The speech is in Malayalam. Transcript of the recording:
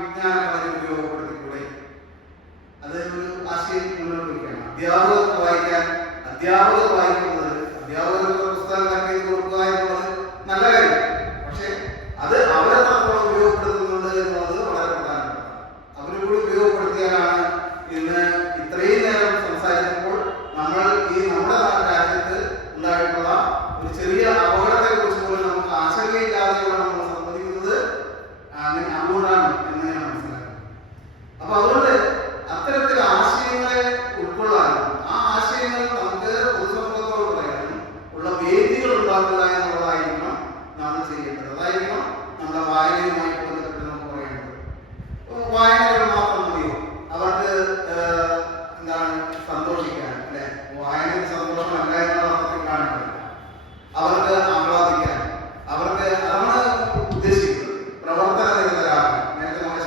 വിജ്ഞാന കളരി ഉപയോഗപ്പെടുത്തിക്കൂടെ? അത് ഒരു ആശയം മുന്നോട്ട് വയ്ക്കുകയാണ്. അധ്യാപകർക്ക് വായിക്കുന്നത് അധ്യാപകർ